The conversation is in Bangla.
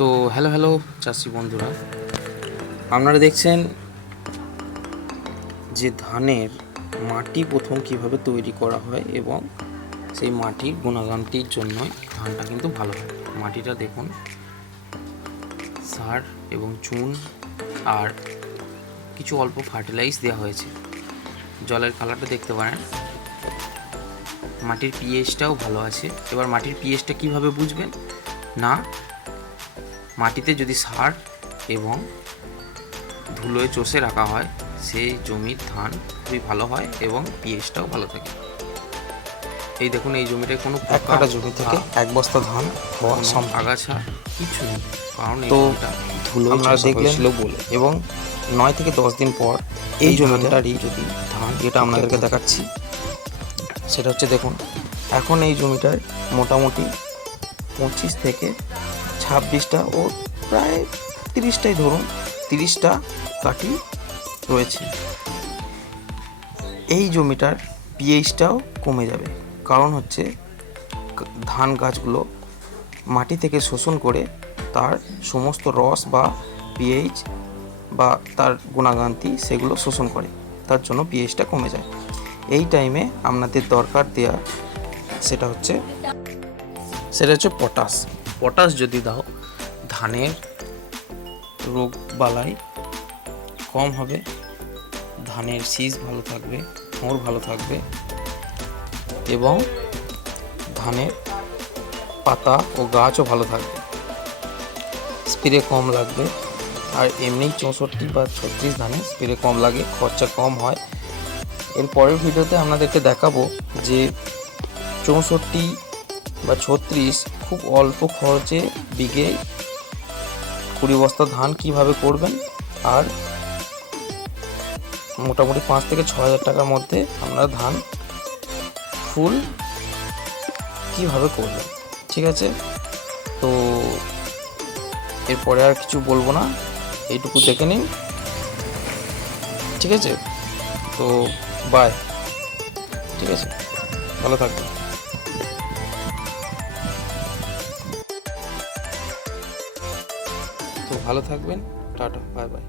তো হ্যালো চাষি বন্ধুরা, আপনারা দেখছেন যে ধানের মাটি প্রথম কিভাবে তৈরি করা হয় এবং সেই মাটির গুণাগুণটির জন্যই ধানটা কিন্তু ভালো হয়। মাটিটা দেখুন, সার এবং চুন আর কিছু অল্প ফার্টিলাইজ দেওয়া হয়েছে। জলের কালারটা দেখতে পারেন, মাটির পিএইচটাও ভালো আছে। এবার মাটির পিএইচটা কিভাবে বুঝবেন না, মাটিতে যদি সার এবং ধুলোয় চষে রাখা হয় সেই জমির ধান খুবই ভালো হয় এবং পিএইচটাও ভালো থাকে। এই দেখুন, এই জমিটায় কোনো এক কাঠা জমি থেকে এক বস্তা ধান হওয়া সম্ভব। আগাছা কিছু নেই, কারণ এই তো জমিটা ধুলোয় আপনারা চাষা দেখলেন হয়েছিল বলে। এবং 9 থেকে 10 দিন পর এই জমিটারই যদি ধান যেটা আপনাদেরকে দেখাচ্ছি সেটা হচ্ছে, দেখুন এখন এই জমিটার মোটামুটি 25 থেকে 26টা ও প্রায় 30টাই ধরুন, 30টা কাঠি রয়েছে। এই জমিটার পিএইচটাও কমে যাবে, কারণ হচ্ছে ধান গাছগুলো মাটি থেকে শোষণ করে তার সমস্ত রস বা পিএইচ বা তার গুণাগুণাতি সেগুলো শোষণ করে, তার জন্য পিএইচটা কমে যায়। এই টাইমে আপনাদের দরকার দেয়া সেটা হচ্ছে পটাশ যদি দাও, ধানের রোগ বালাই কম হবে, ধানের শীষ ভালো থাকবে, থোড় ভালো থাকবে এবং ধানের পাতা ও গাছও ভালো থাকবে, স্প্রে কম লাগবে। আর এমনি 64 বা 36 ধানে স্প্রে কম লাগে, খরচা কম হয়। এর পরের ভিডিওতে আপনাদেরকে দেখাবো যে 64 বা 36 খুব অল্প খরচে বিঘে 20 বস্তা ধান কিভাবে করবেন, আর মোটামুটি 5 থেকে 6,000 টাকার মধ্যে আপনারা ধান ফুল কিভাবে করবেন। ঠিক আছে, তো এরপরে আর কিছু বলবো না, এইটুকু দেখে নিন। ঠিক আছে, তো বাই। ঠিক আছে, ভালো থাকবেন। তো ভালো থাকবেন, টাটা, বাই বাই।